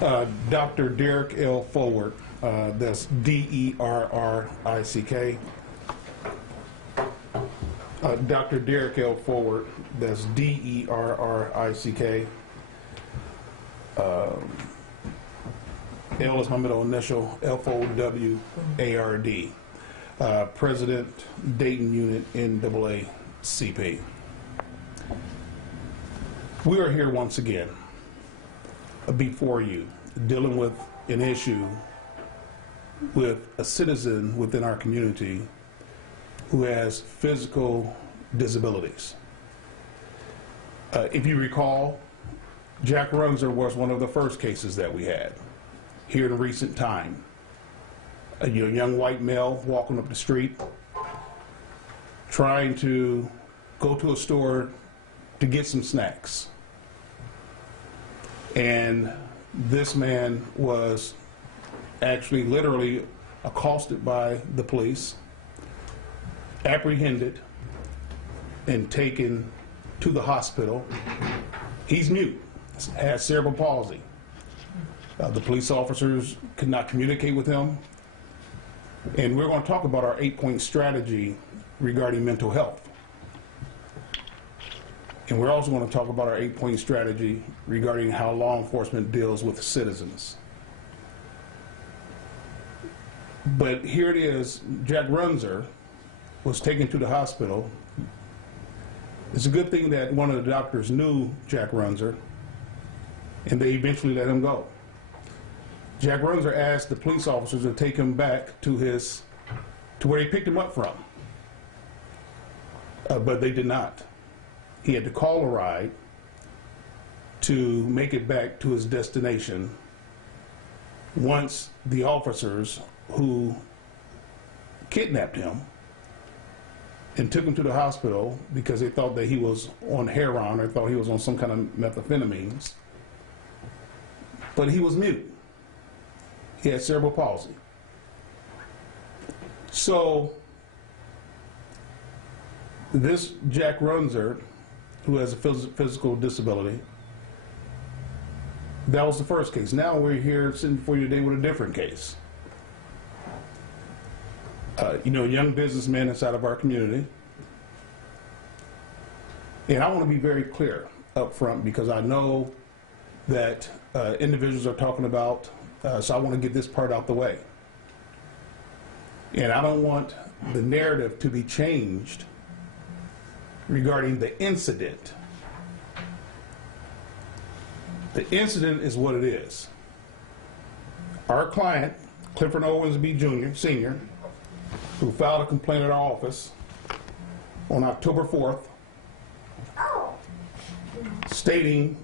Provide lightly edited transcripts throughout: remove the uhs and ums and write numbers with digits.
Dr. Derrick L. Forward, that's D-E-R-R-I-C-K. Dr. Derrick L. Forward, that's D-E-R-R-I-C-K. L is my middle initial, F-O-W-A-R-D. President, Dayton Unit, NAACP. We are here once again before you, dealing with an issue with a citizen within our community who has physical disabilities. If you recall, Jack Runzer was one of the first cases that we had here in recent time. A young white male walking up the street, trying to go to a store to get some snacks. And this man was actually literally accosted by the police, apprehended, and taken to the hospital. He's mute, has cerebral palsy. The police officers could not communicate with him. And we're going to talk about our 8-point strategy regarding mental health. And we're also going to talk about our 8-point strategy regarding how law enforcement deals with citizens. But here it is, Jack Runzer was taken to the hospital. It's a good thing that one of the doctors knew Jack Runzer, and they eventually let him go. Jack Runzer asked the police officers to take him back to where they picked him up from, but they did not. He had to call a ride to make it back to his destination once the officers who kidnapped him and took him to the hospital because they thought that he was on heroin or thought he was on some kind of methamphetamines, but he was mute. He had cerebral palsy. So this Jack Runzer, who has a physical disability, that was the first case. Now we're here sitting before you today with a different case. Young businessman inside of our community. And I want to be very clear up front because I know that individuals are talking about, so I want to get this part out the way. And I don't want the narrative to be changed regarding the incident. The incident is what it is. Our client, Clifford Owensby Jr., Sr., who filed a complaint at our office on October 4th, stating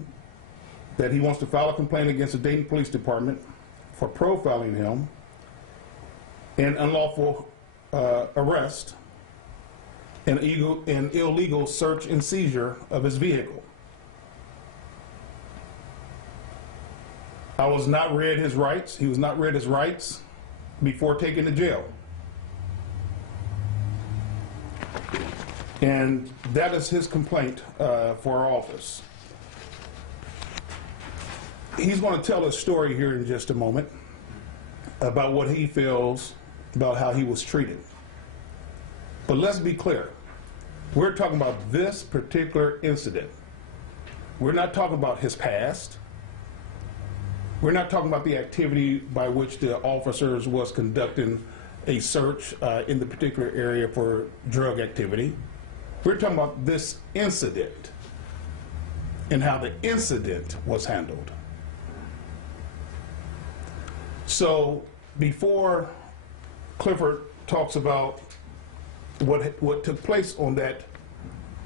that he wants to file a complaint against the Dayton Police Department for profiling him and unlawful arrest and illegal search and seizure of his vehicle. I was not read his rights. He was not read his rights before taken to jail. And that is his complaint for our office. He's going to tell a story here in just a moment about what he feels about how he was treated. But let's be clear. We're talking about this particular incident. We're not talking about his past. We're not talking about the activity by which the officers was conducting a search in the particular area for drug activity. We're talking about this incident and how the incident was handled. So before Clifford talks about what took place on that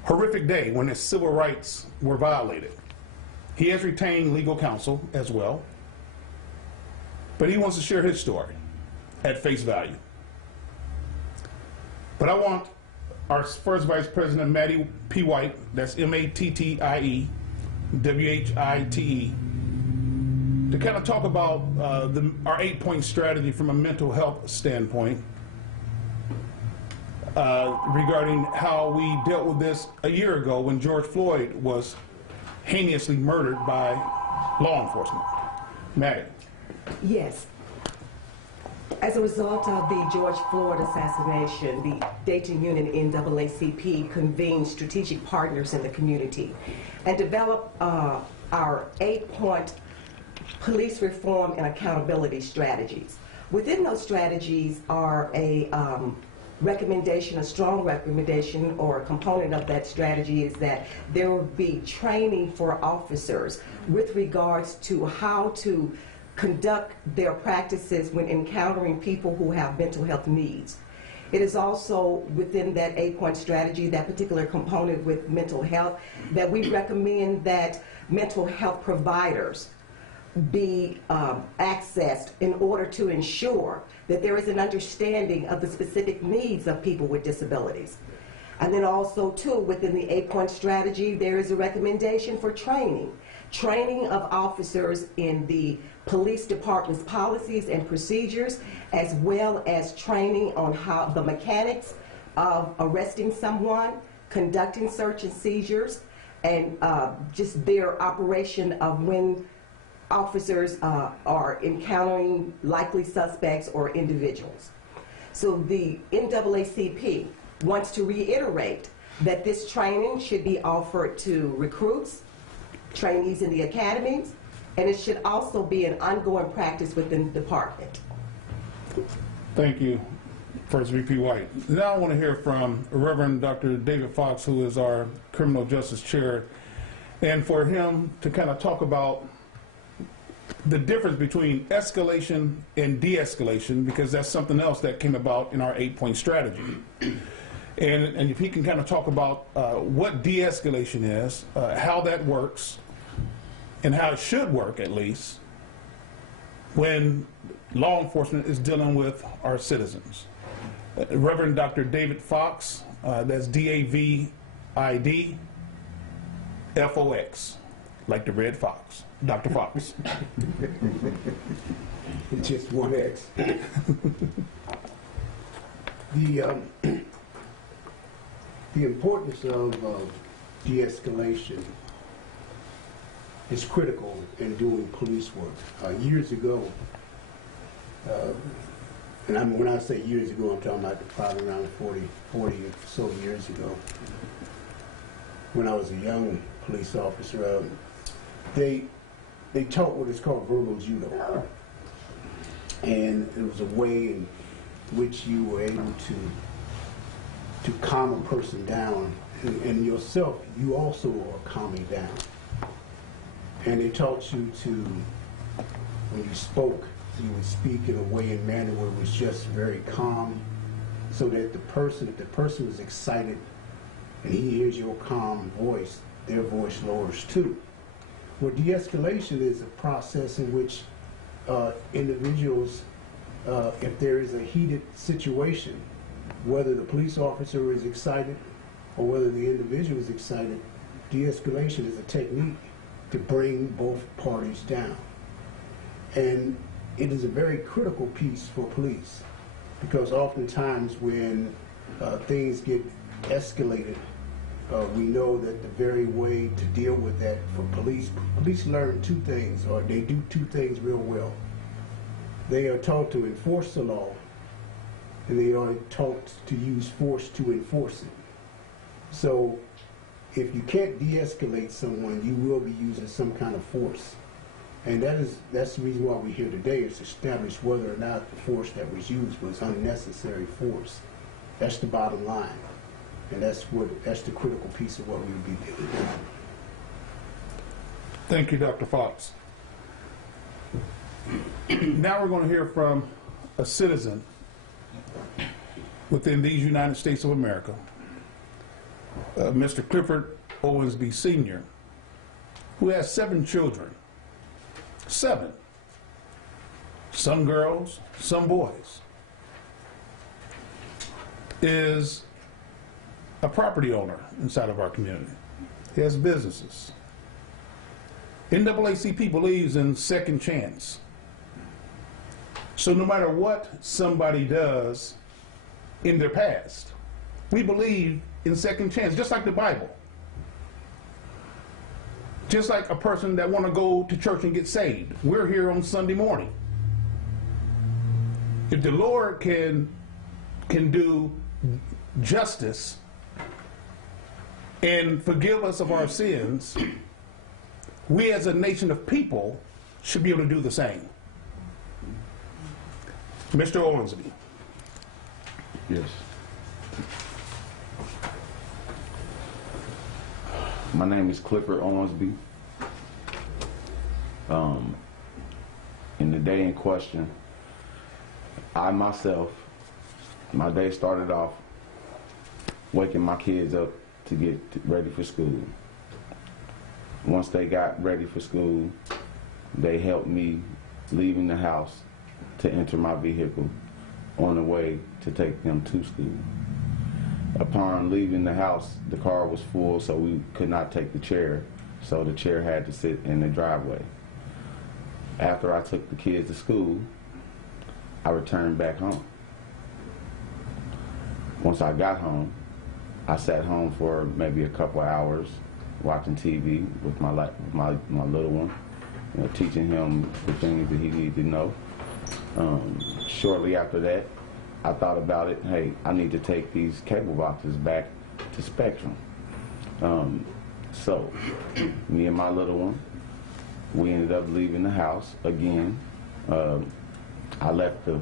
horrific day when his civil rights were violated, he has retained legal counsel as well, but he wants to share his story at face value. But I want our first Vice President, Mattie P. White, that's M-A-T-T-I-E, W-H-I-T-E, to kind of talk about our 8-point strategy from a mental health standpoint regarding how we dealt with this a year ago when George Floyd was heinously murdered by law enforcement. Maddie. Yes. As a result of the George Floyd assassination, the Dayton unit NAACP convened strategic partners in the community and developed our 8-point police reform and accountability strategies. Within those strategies are a recommendation, a strong recommendation, or a component of that strategy is that there will be training for officers with regards to how to conduct their practices when encountering people who have mental health needs. It is also within that 8-point strategy, that particular component with mental health, that we recommend that mental health providers be accessed in order to ensure that there is an understanding of the specific needs of people with disabilities. And then also, too, within the 8-point strategy, there is a recommendation for training of officers in the police department's policies and procedures, as well as training on how the mechanics of arresting someone, conducting search and seizures, and just their operation of when officers are encountering likely suspects or individuals. So the NAACP wants to reiterate that this training should be offered to recruits, trainees in the academies, and it should also be an ongoing practice within the department. Thank you, First VP White. Now I want to hear from Reverend Dr. David Fox, who is our Criminal Justice Chair, and for him to kind of talk about the difference between escalation and de-escalation, because that's something else that came about in our 8-point strategy. And if he can kind of talk about what de-escalation is, how that works, and how it should work, at least, when law enforcement is dealing with our citizens. Reverend Dr. David Fox, that's D-A-V-I-D F-O-X, like the red fox. Dr. Fox. Just one X. The importance of de-escalation is critical in doing police work. Years ago, and when I say years ago, I'm talking about probably around 40 or so years ago, when I was a young police officer, they taught what is called verbal judo. And it was a way in which you were able to calm a person down, and yourself, you also are calming down. And they taught you to, when you spoke, you would speak in a way and manner where it was just very calm, so that if the person was excited and he hears your calm voice, their voice lowers too. Well, de-escalation is a process in which individuals, if there is a heated situation, whether the police officer is excited or whether the individual is excited, de-escalation is a technique to bring both parties down. And it is a very critical piece for police, because oftentimes when things get escalated, we know that the very way to deal with that for police learn two things, or they do two things real well. They are taught to enforce the law, and they are taught to use force to enforce it. So if you can't de-escalate someone, you will be using some kind of force. And that's the reason why we're here today, is to establish whether or not the force that was used was unnecessary force. That's the bottom line. And that's the critical piece of what we would be doing. Thank you, Dr. Fox. Now we're going to hear from a citizen within these United States of America, Mr. Clifford Owensby Sr., who has 7 children. 7. Some girls, some boys. Is a property owner inside of our community. He has businesses. NAACP believes in second chance. So no matter what somebody does in their past, we believe in second chance, just like the Bible. Just like a person that want to go to church and get saved. We're here on Sunday morning. If the Lord can do justice and forgive us of our sins, we as a nation of people should be able to do the same. Mr. Owensby. Yes. My name is Clifford Owensby. In the day in question, I myself, my day started off waking my kids up to get ready for school. Once they got ready for school, they helped me leaving the house to enter my vehicle on the way to take them to school. Upon leaving the house, the car was full, so we could not take the chair, so the chair had to sit in the driveway. After I took the kids to school, I returned back home. Once I got home, I sat home for maybe a couple of hours watching TV with my little one, you know, teaching him the things that he needed to know. Shortly after that, I thought about it, hey, I need to take these cable boxes back to Spectrum. So, me and my little one, we ended up leaving the house again. I left the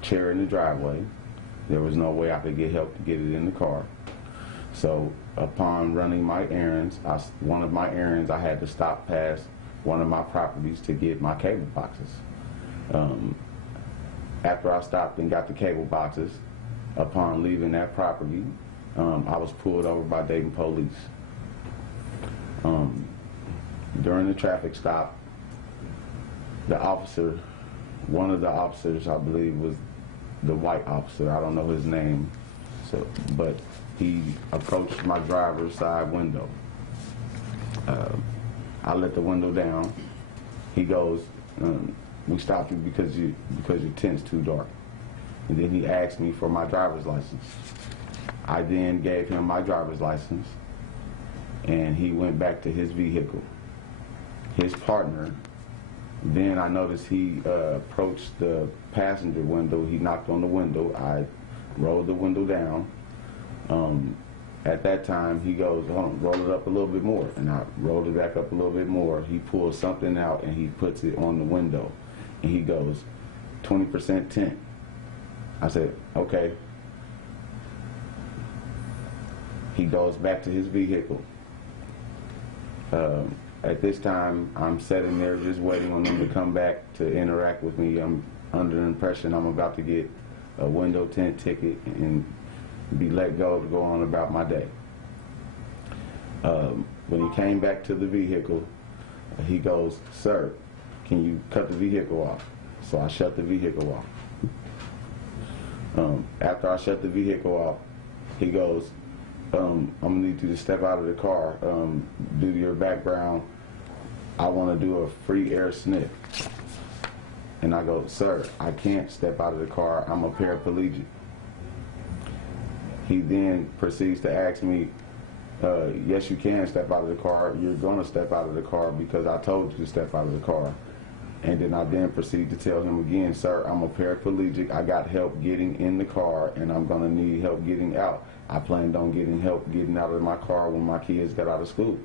chair in the driveway. There was no way I could get help to get it in the car. So upon running my errands, one of my errands, I had to stop past one of my properties to get my cable boxes. After I stopped and got the cable boxes, upon leaving that property, I was pulled over by Dayton police. During the traffic stop, the officer, one of the officers, I believe was the white officer, I don't know his name, but he approached my driver's side window. I let the window down. He goes, we stopped you because your tint's too dark. And then he asked me for my driver's license. I then gave him my driver's license, and he went back to his vehicle. His partner, then I noticed he approached the passenger window. He knocked on the window. I rolled the window down. At that time, he goes, hold on, roll it up a little bit more. And I rolled it back up a little bit more. He pulls something out and he puts it on the window. And he goes, 20% tint. I said, okay. He goes back to his vehicle. At this time, I'm sitting there just waiting on them to come back to interact with me. I'm under the impression I'm about to get a window tint ticket and be let go to go on about my day. When he came back to the vehicle, he goes, sir, can you cut the vehicle off? So I shut the vehicle off. After I shut the vehicle off, he goes, I'm gonna need you to step out of the car. Due to your background, I want to do a free air sniff. And I go, sir, I can't step out of the car. I'm a paraplegic. He then proceeds to ask me, yes, you can step out of the car. You're going to step out of the car because I told you to step out of the car. And then I then proceed to tell him again, sir, I'm a paraplegic. I got help getting in the car, and I'm going to need help getting out. I planned on getting help getting out of my car when my kids got out of school.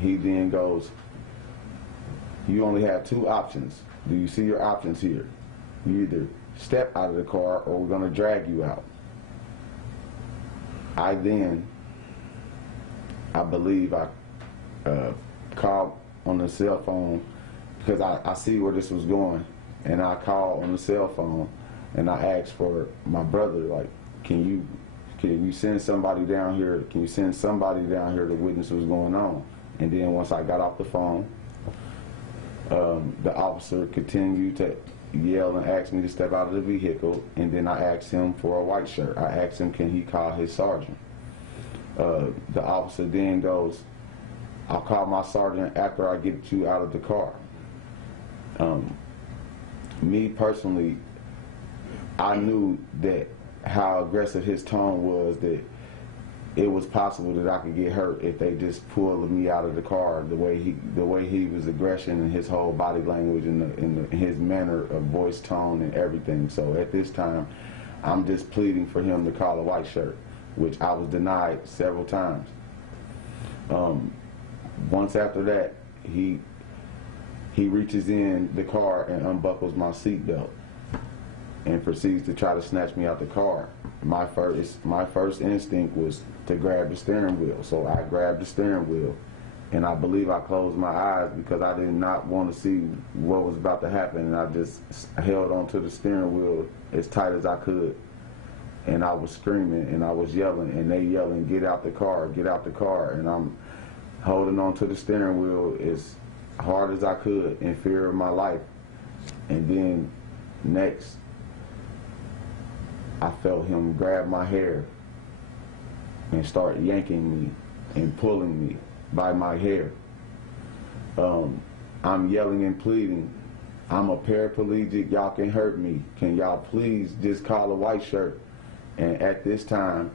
He then goes, you only have two options. Do you see your options here? You either step out of the car or we're going to drag you out. I believe I called on the cell phone because I see where this was going, and I called on the cell phone and I asked for my brother, like, can you send somebody down here? Can you send somebody down here to witness what's going on? And then once I got off the phone, the officer continued to yell and ask me to step out of the vehicle, and then I asked him for a white shirt. I asked him, can he call his sergeant? The officer then goes, I'll call my sergeant after I get you out of the car. Me personally, I knew that how aggressive his tone was, that it was possible that I could get hurt if they just pulled me out of the car. The way he was aggression and his whole body language and his manner of voice tone and everything. So at this time, I'm just pleading for him to call a white shirt, which I was denied several times. Once after that, he reaches in the car and unbuckles my seatbelt and proceeds to try to snatch me out the car. My first instinct was to grab the steering wheel, so I grabbed the steering wheel, and I believe I closed my eyes because I did not want to see what was about to happen, and I just held onto the steering wheel as tight as I could, and I was screaming and I was yelling, and they yelling, "Get out the car, get out the car," and I'm holding onto the steering wheel as hard as I could in fear of my life. And then next, I felt him grab my hair and start yanking me and pulling me by my hair. I'm yelling and pleading, "I'm a paraplegic, y'all can hurt me. Can y'all please just call a white shirt?" And at this time,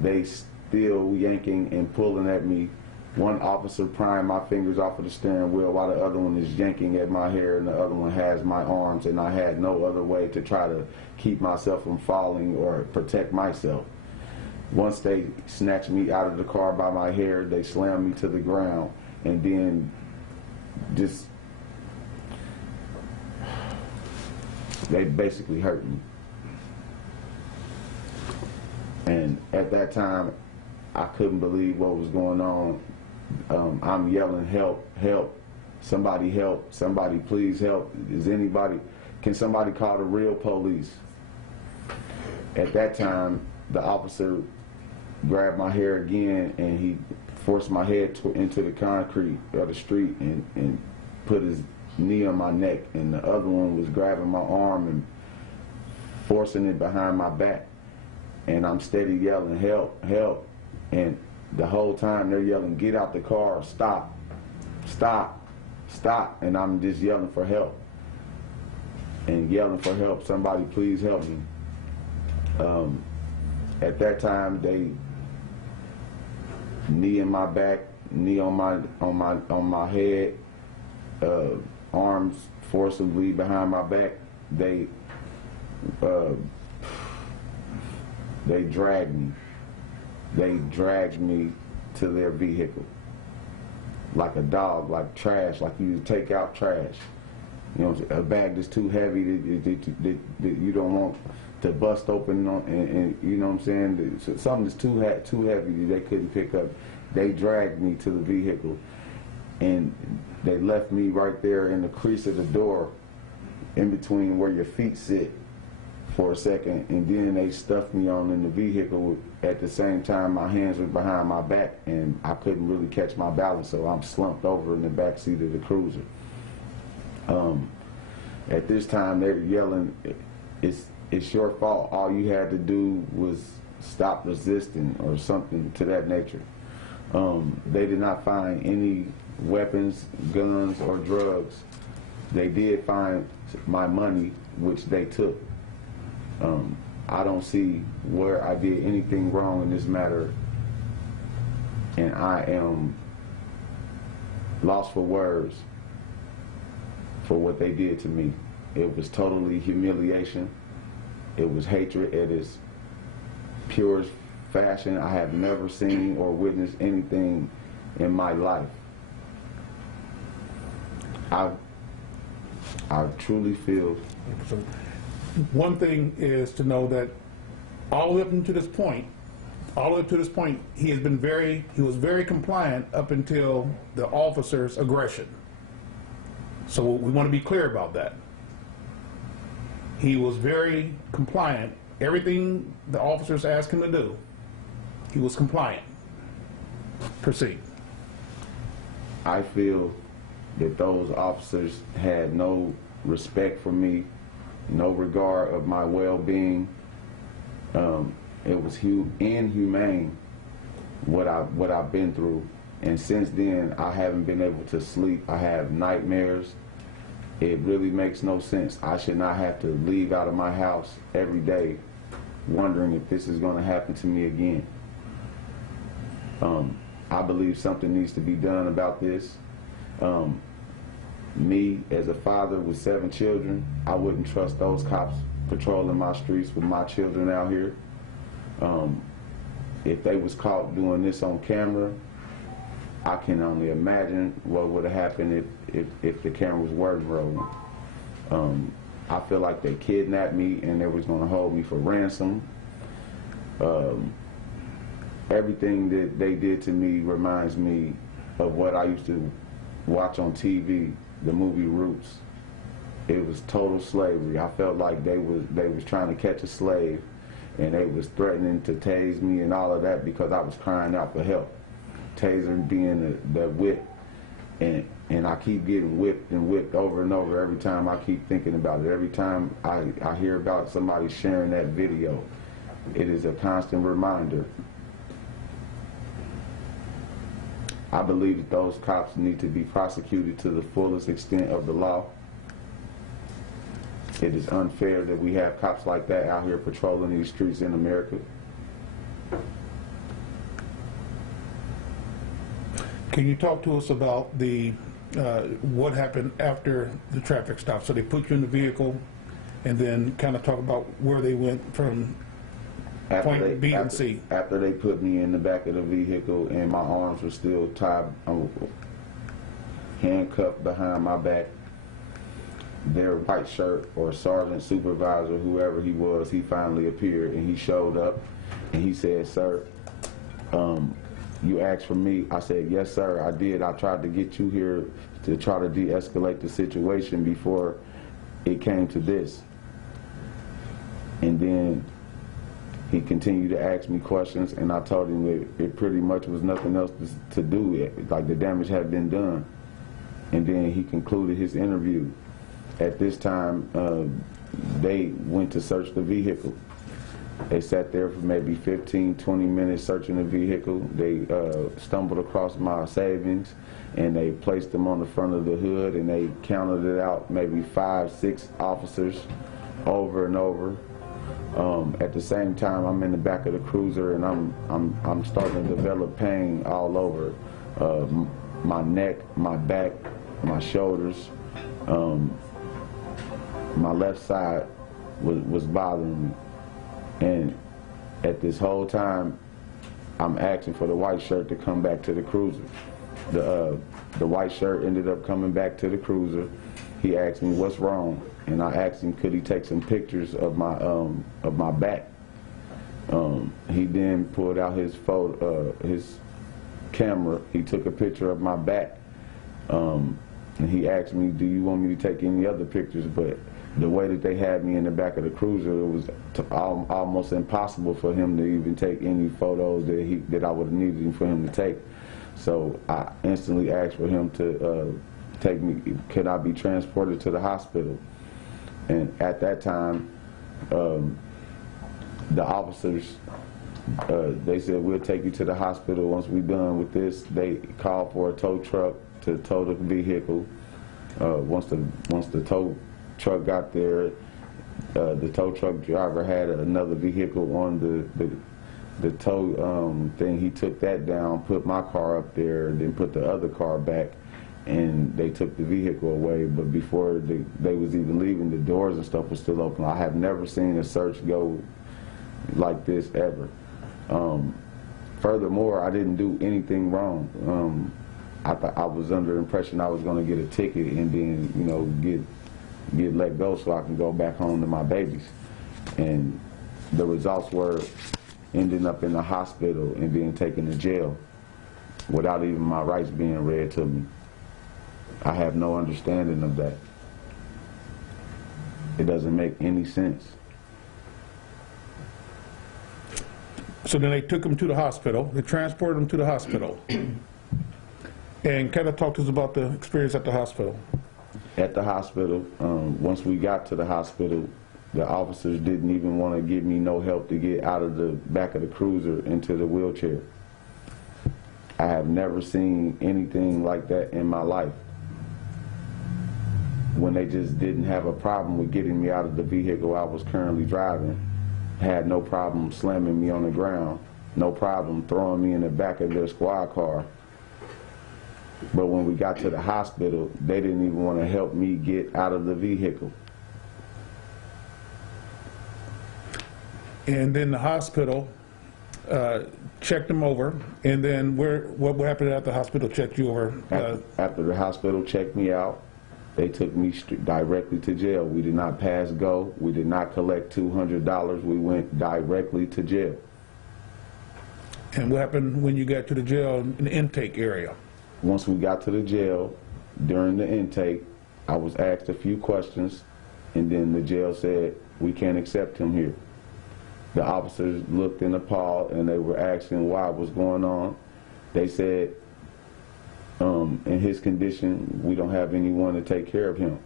they still yanking and pulling at me. One officer prying my fingers off of the steering wheel while the other one is yanking at my hair, and the other one has my arms, and I had no other way to try to keep myself from falling or protect myself. Once they snatched me out of the car by my hair, they slammed me to the ground, and then they basically hurt me. And at that time, I couldn't believe what was going on. I'm yelling, "Help, help, somebody help, somebody please help. Can somebody call the real police?" At that time, the officer grabbed my hair again, and he forced my head into the concrete of the street and put his knee on my neck, and the other one was grabbing my arm and forcing it behind my back. And I'm steady yelling, "Help, help." And the whole time they're yelling, "Get out the car, stop, stop, stop." And I'm just yelling for help. And yelling for help, "Somebody please help me." At that time, they knee in my back, knee on my head, arms forcibly behind my back. They dragged me. They dragged me to their vehicle like a dog, like trash, like you take out trash. You know, a bag that's too heavy that you don't want to bust open, and you know what I'm saying? Something that's too heavy that they couldn't pick up. They dragged me to the vehicle, and they left me right there in the crease of the door, in between where your feet sit, for a second, and then they stuffed me on in the vehicle. At the same time, my hands were behind my back, and I couldn't really catch my balance, so I'm slumped over in the back seat of the cruiser. At this time, they're yelling, "It's your fault. All you had to do was stop resisting," or something to that nature. They did not find any weapons, guns, or drugs. They did find my money, which they took. I don't see where I did anything wrong in this matter, and I am lost for words for what they did to me. It was totally humiliation. It was hatred at its purest fashion. I have never seen or witnessed anything in my life. I truly feel. So one thing is to know that all the way up to this point, he was very compliant up until the officer's aggression. So we want to be clear about that. He was very compliant. Everything the officers asked him to do, he was compliant. Proceed. I feel that those officers had no respect for me, no regard of my well-being. It was inhumane what I've been through, and since then I haven't been able to sleep. I have nightmares. It really makes no sense. I should not have to leave out of my house every day wondering if this is going to happen to me again. I believe something needs to be done about this. Me, as a father with 7 children, I wouldn't trust those cops patrolling my streets with my children out here. If they was caught doing this on camera, I can only imagine what would have happened if the cameras weren't rolling. I feel like they kidnapped me and they was going to hold me for ransom. Everything that they did to me reminds me of what I used to watch on TV, the movie Roots. It was total slavery. I felt like they was trying to catch a slave, and they was threatening to tase me and all of that because I was crying out for help. Taser being the whip, and I keep getting whipped and whipped over and over every time I keep thinking about it. Every time I hear about somebody sharing that video, it is a constant reminder. I believe that those cops need to be prosecuted to the fullest extent of the law. It is unfair that we have cops like that out here patrolling these streets in America. Can you talk to us about the what happened after the traffic stop? So they put you in the vehicle, and then kind of talk about where they went from point B and C. After they put me in the back of the vehicle and my arms were still tied, handcuffed behind my back, their white shirt or sergeant, supervisor, whoever he was, he finally appeared and he showed up and he said, "Sir, you asked for me." I said, "Yes, sir, I did. I tried to get you here to try to de-escalate the situation before it came to this." And then he continued to ask me questions, and I told him that it pretty much was nothing else to do. Like, the damage had been done. And then he concluded his interview. At this time, they went to search the vehicle. They sat there for maybe 15, 20 minutes searching the vehicle. They stumbled across my savings, and they placed them on the front of the hood, and they counted it out, maybe 5, 6 officers over and over. At the same time, I'm in the back of the cruiser, and I'm starting to develop pain all over my neck, my back, my shoulders. My left side was bothering me. And at this whole time, I'm asking for the white shirt to come back to the cruiser. The white shirt ended up coming back to the cruiser. He asked me, "What's wrong?" And I asked him, could he take some pictures of my back. He then pulled out his camera. He took a picture of my back. And he asked me, "Do you want me to take any other pictures?" But the way that they had me in the back of the cruiser, it was almost impossible for him to even take any photos that I would have needed him for him to take. So I instantly asked for him to take me. Could I be transported to the hospital? And at that time, the officers, they said, "We'll take you to the hospital once we're done with this." They called for a tow truck to tow the vehicle. Once the tow truck got there, the tow truck driver had another vehicle on the tow thing. He took that down, put my car up there, then put the other car back, and they took the vehicle away. But before they was even leaving, the doors and stuff was still open. I have never seen a search go like this ever. Furthermore, I didn't do anything wrong. I was under the impression I was going to get a ticket and then, get let go so I can go back home to my babies. And the results were ending up in the hospital and being taken to jail without even my rights being read to me. I have no understanding of that. It doesn't make any sense. So then they took him to the hospital. They transported him to the hospital. And kind of talk to us about the experience at the hospital. At the hospital, once we got to the hospital, the officers didn't even want to give me no help to get out of the back of the cruiser into the wheelchair. I have never seen anything like that in my life. When they just didn't have a problem with getting me out of the vehicle I was currently driving, had no problem slamming me on the ground, no problem throwing me in the back of their squad car. But when we got to the hospital, they didn't even want to help me get out of the vehicle. And then the hospital checked him over, and then what happened after the hospital checked you over? After the hospital checked me out, they took me directly to jail. We did not pass go. We did not collect $200. We went directly to jail. And what happened when you got to the jail in the intake area? Once we got to the jail, during the intake, I was asked a few questions, and then the jail said, we can't accept him here. The officers looked in the appalled, and they were asking why, what's going on. They said, in his condition, we don't have anyone to take care of him.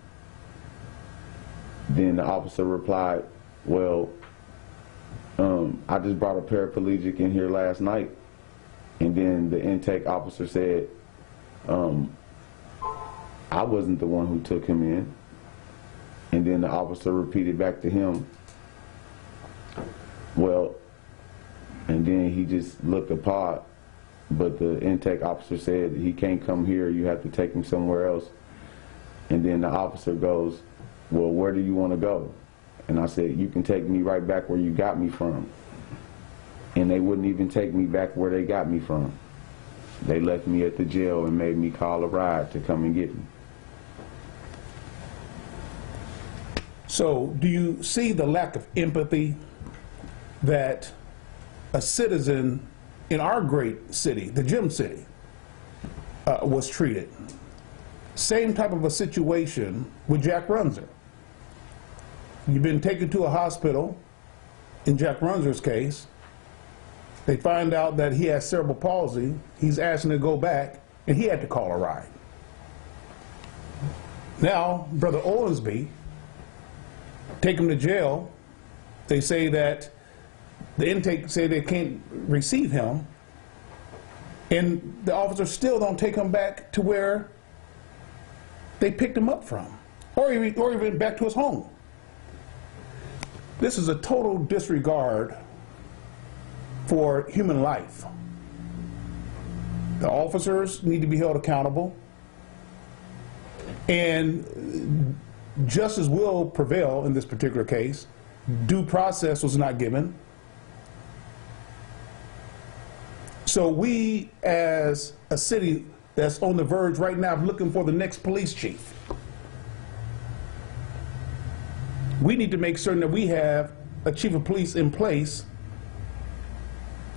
Then the officer replied, well, I just brought a paraplegic in here last night. And then the intake officer said, I wasn't the one who took him in. And then the officer repeated back to him, well, and then he just looked appalled. But the intake officer said he can't come here, you have to take him somewhere else. And then the officer goes, well, where do you want to go? And I said, you can take me right back where you got me from. And they wouldn't even take me back where they got me from. They left me at the jail and made me call a ride to come and get me. So do you see the lack of empathy that a citizen in our great city, the Gem City, was treated? Same type of a situation with Jack Runzer. You've been taken to a hospital, in Jack Runzer's case. They find out that he has cerebral palsy. He's asking to go back, and he had to call a ride. Now, Brother Owensby, take him to jail. They say that the intake say they can't receive him, and the officers still don't take him back to where they picked him up from, or even back to his home. This is a total disregard for human life. The officers need to be held accountable, and justice will prevail in this particular case. Due process was not given. So we, as a city that's on the verge right now of looking for the next police chief, we need to make certain that we have a chief of police in place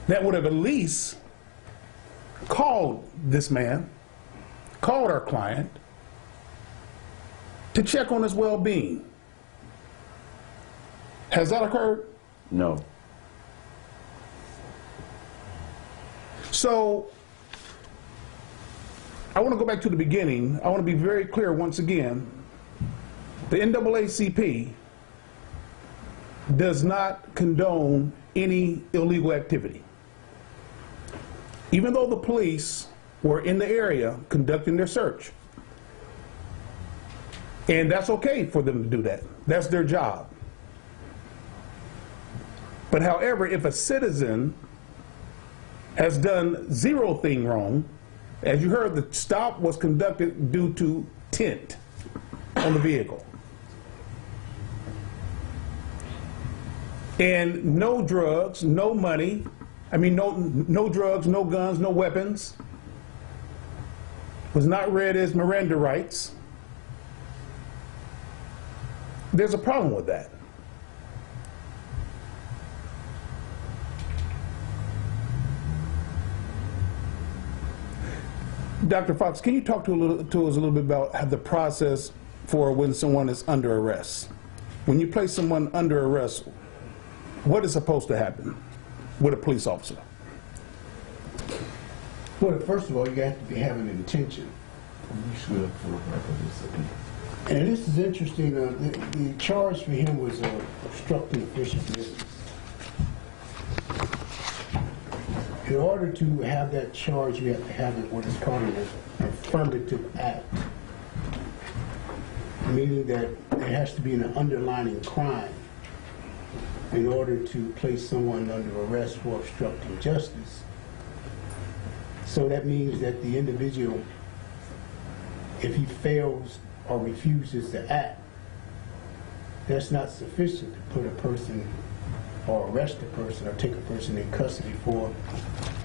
that would have at least called this man, called our client, to check on his well-being. Has that occurred? No. So, I want to go back to the beginning. I want to be very clear once again. The NAACP does not condone any illegal activity. Even though the police were in the area conducting their search. And that's okay for them to do that. That's their job. But however, if a citizen has done zero thing wrong, as you heard, the stop was conducted due to tint on the vehicle. And no drugs, no money, no drugs, no guns, no weapons. Was not read as Miranda rights. There's a problem with that. Dr. Fox, can you talk to us a little bit about the process for when someone is under arrest? When you place someone under arrest, what is supposed to happen with a police officer? Well, first of all, you have to be having an intention. And this is interesting. The charge for him was obstructing official business. In order to have that charge, you have to have what is called an affirmative act, meaning that there has to be an underlying crime in order to place someone under arrest for obstructing justice. So that means that the individual, if he fails or refuses to act, that's not sufficient to put a person or arrest a person or take a person in custody for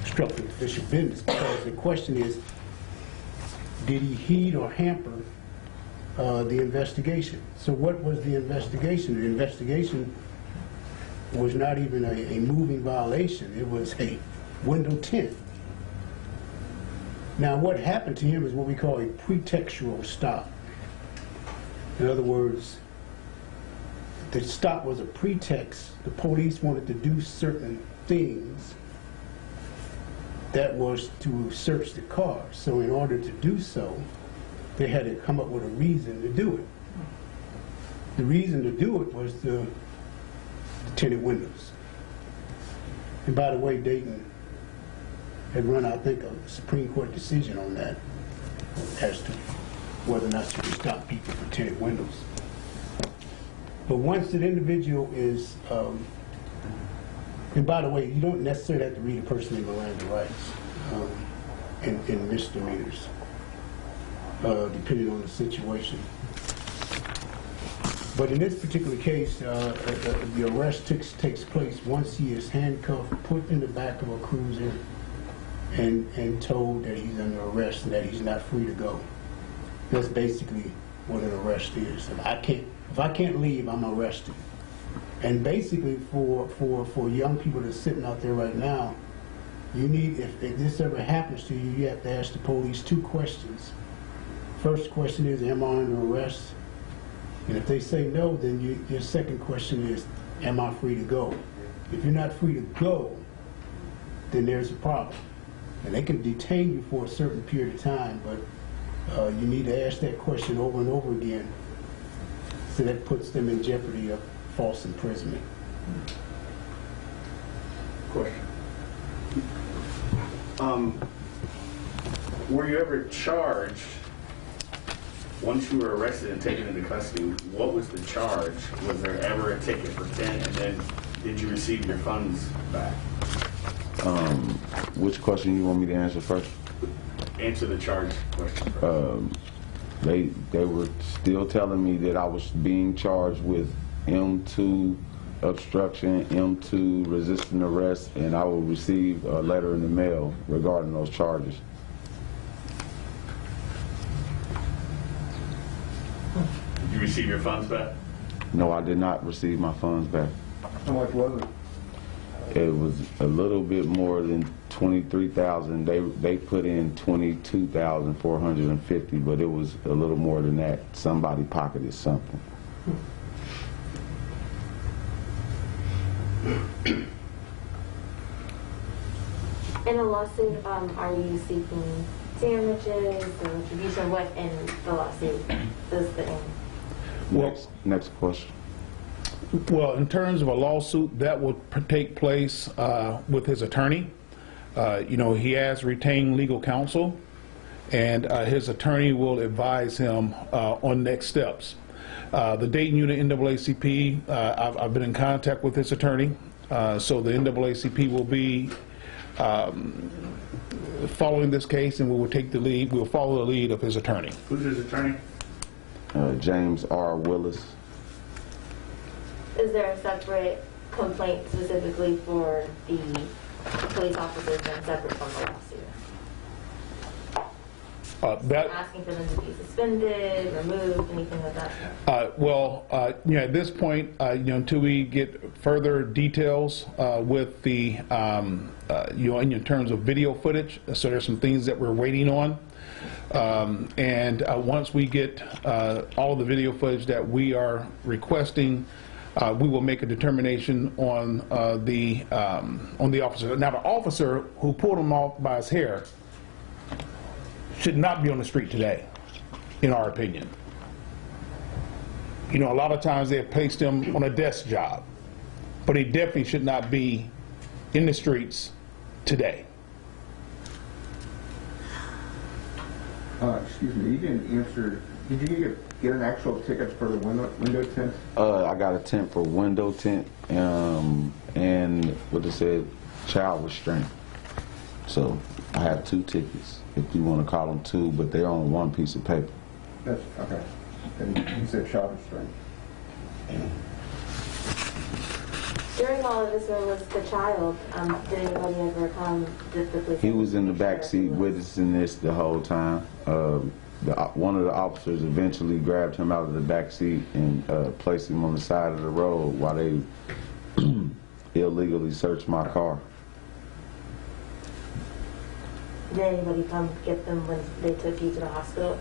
obstructing official business. Because the question is, did he heed or hamper the investigation? So what was the investigation? The investigation was not even a moving violation. It was a window tint. Now what happened to him is what we call a pretextual stop. In other words, the stop was a pretext. The police wanted to do certain things that was to search the car. So in order to do so, they had to come up with a reason to do it. The reason to do it was the tinted windows. And by the way, Dayton had run, I think, a Supreme Court decision on that as to whether or not you can stop people for tinted windows. But once an individual is, and by the way, you don't necessarily have to read a person in Miranda rights in misdemeanors, depending on the situation. But in this particular case, the arrest takes place once he is handcuffed, put in the back of a cruiser, and told that he's under arrest and that he's not free to go. That's basically what an arrest is. If I can't leave, I'm arrested. And basically, for young people that's sitting out there right now, you need, if this ever happens to you, you have to ask the police 2 questions. First question is, am I under arrest? And if they say no, then your second question is, am I free to go? If you're not free to go, then there's a problem. And they can detain you for a certain period of time, but you need to ask that question over and over again, so that puts them in jeopardy of false imprisonment. Question. Were you ever charged, once you were arrested and taken into custody, what was the charge? Was there ever a ticket for 10, and then did you receive your funds back? Which question you want me to answer first? Answer the charge question first. They were still telling me that I was being charged with M2 obstruction, M2 resisting arrest, and I will receive a letter in the mail regarding those charges. Did you receive your funds back? No, I did not receive my funds back. How much was it? It was a little bit more than $23,000. They put in $22,450, but it was a little more than that. Somebody pocketed something. In a lawsuit, are you seeking damages or retribution? What in the lawsuit is the end? Well, Next question. Well, in terms of a lawsuit, that will take place with his attorney. You know, he has retained legal counsel, and his attorney will advise him on next steps. The Dayton unit NAACP, I've been in contact with his attorney, so the NAACP will be following this case, and we will take the lead. We'll follow the lead of his attorney. Who's his attorney? James R. Willis. Is there a separate complaint specifically for the police officers and separate from the lawsuit? Asking for them to be suspended, removed, anything like that? You know, at this point, you know, until we get further details with the, you know, in terms of video footage, so there's some things that we're waiting on. And once we get all of the video footage that we are requesting, we will make a determination on the officer. Now, the officer who pulled him off by his hair should not be on the street today, in our opinion. You know, a lot of times they have placed him on a desk job, but he definitely should not be in the streets today. Excuse me, you didn't answer. Did you get an actual ticket for the window tint? I got a tent for window tint, and what they said, child restraint. So I have 2 tickets, if you want to call them 2, but they're on 1 piece of paper. That's okay. And you said child restraint. During all of this, where was the child? Did anybody ever come? Did the police? He was in the back seat witnessing this the whole time. One of the officers eventually grabbed him out of the back seat and placed him on the side of the road while they illegally searched my car. Did anybody come get them when they took you to the hospital?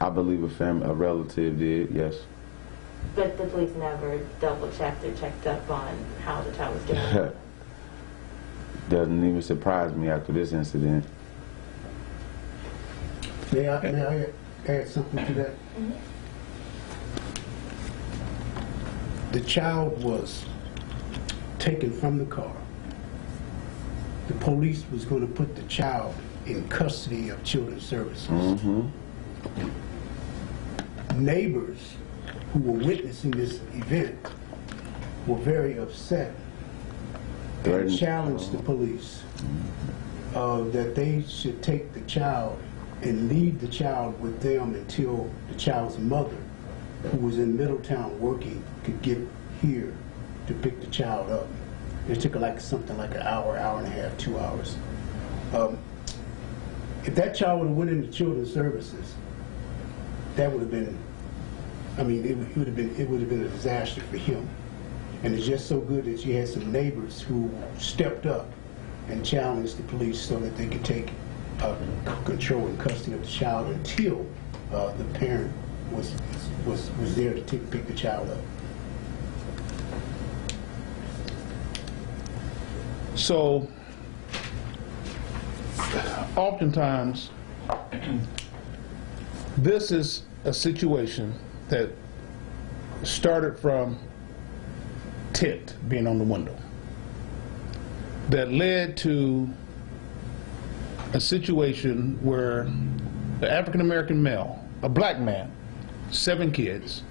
I believe a relative did, yes. But the police never double-checked or checked up on how the child was doing? Doesn't even surprise me after this incident. May I add something to that? Mm-hmm. The child was taken from the car. The police was going to put the child in custody of Children's Services. Mm-hmm. Neighbors who were witnessing this event were very upset and challenged the police that they should take the child and leave the child with them until the child's mother, who was in Middletown working, could get here to pick the child up. It took something like an hour, hour and a half, 2 hours. If that child would have went into Children's Services, that would have been, I mean, it would have been a disaster for him. And it's just so good that you had some neighbors who stepped up and challenged the police so that they could take control and custody of the child until the parent was there to pick the child up. So, oftentimes, this is a situation that started from tint being on the window, that led to a situation where the African-American male, a black man, 7 kids,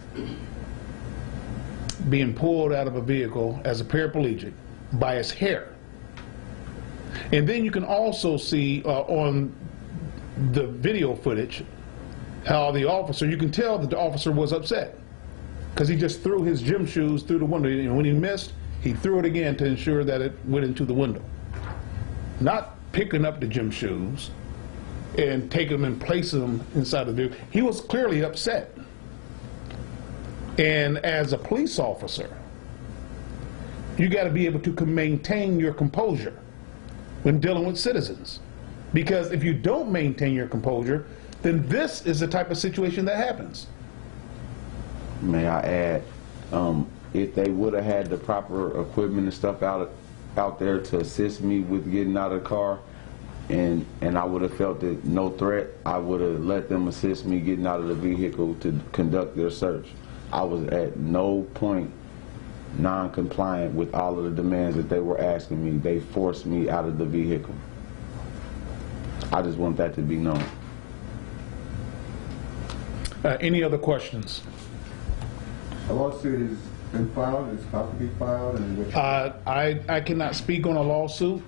being pulled out of a vehicle as a paraplegic by his hair. And then you can also see on the video footage how the officer, you can tell that the officer was upset because he just threw his gym shoes through the window. And when he missed, he threw it again to ensure that it went into the window. Not picking up the gym shoes and taking them and placing them inside the vehicle. He was clearly upset. And as a police officer, you got to be able to maintain your composure when dealing with citizens. Because if you don't maintain your composure, then this is the type of situation that happens. May I add, if they would have had the proper equipment and stuff out there to assist me with getting out of the car, and I would have felt that no threat, I would have let them assist me getting out of the vehicle to conduct their search. I was at no point non-compliant with all of the demands that they were asking me. They forced me out of the vehicle. I just want that to be known. Any other questions? A lawsuit has been filed, it's about to be filed, and which... I cannot speak on a lawsuit.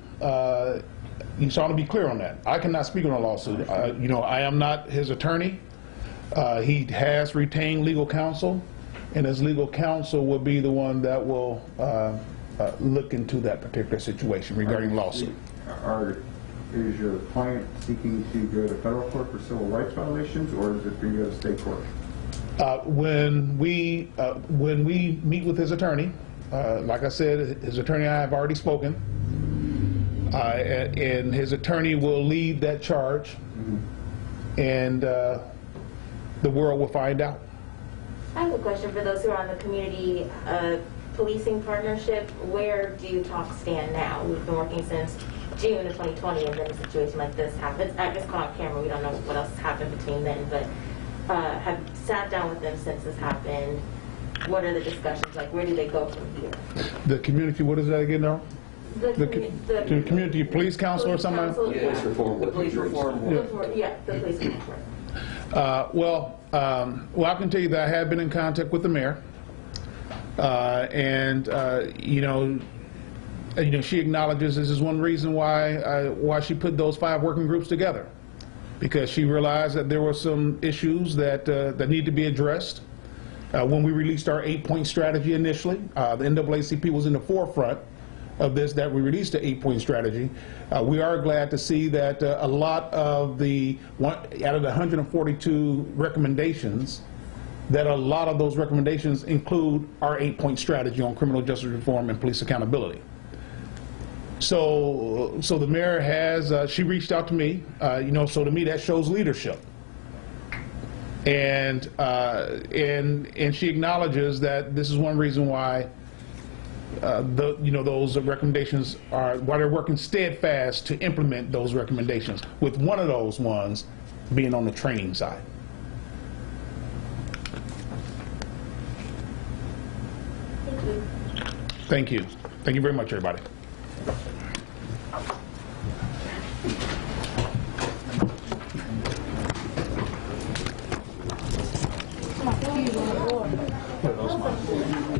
You so I want to be clear on that. I cannot speak on a lawsuit. You know, I am not his attorney. He has retained legal counsel, and his legal counsel will be the one that will look into that particular situation regarding lawsuit. Is your client seeking to go to federal court for civil rights violations, or is it for you to go to state court? When we meet with his attorney, like I said, his attorney and I have already spoken, and his attorney will lead that charge, and the world will find out. I have a question for those who are on the community policing partnership. Where do talks stand now? We've been working since June of 2020, and then a situation like this happens. I just caught on camera. We don't know what else happened between then, but have sat down with them since this happened. What are the discussions like? Where do they go from here? The community, what is that again now? The community police council or something? Police reform. The police reform. Yeah, the police reform. Well, I can tell you that I have been in contact with the mayor, and she acknowledges this is one reason why she put those 5 working groups together, because she realized that there were some issues that need to be addressed. When we released our 8-point strategy initially, the NAACP was in the forefront of this, that we released the 8-point strategy. We are glad to see that a lot of out of the 142 recommendations, that a lot of those recommendations include our 8-point strategy on criminal justice reform and police accountability. So the mayor has, she reached out to me, so to me that shows leadership. And she acknowledges that this is one reason why those recommendations are, why they're working steadfast to implement those recommendations, with one of those ones being on the training side. Thank you. Thank you. Thank you very much, everybody. Come on.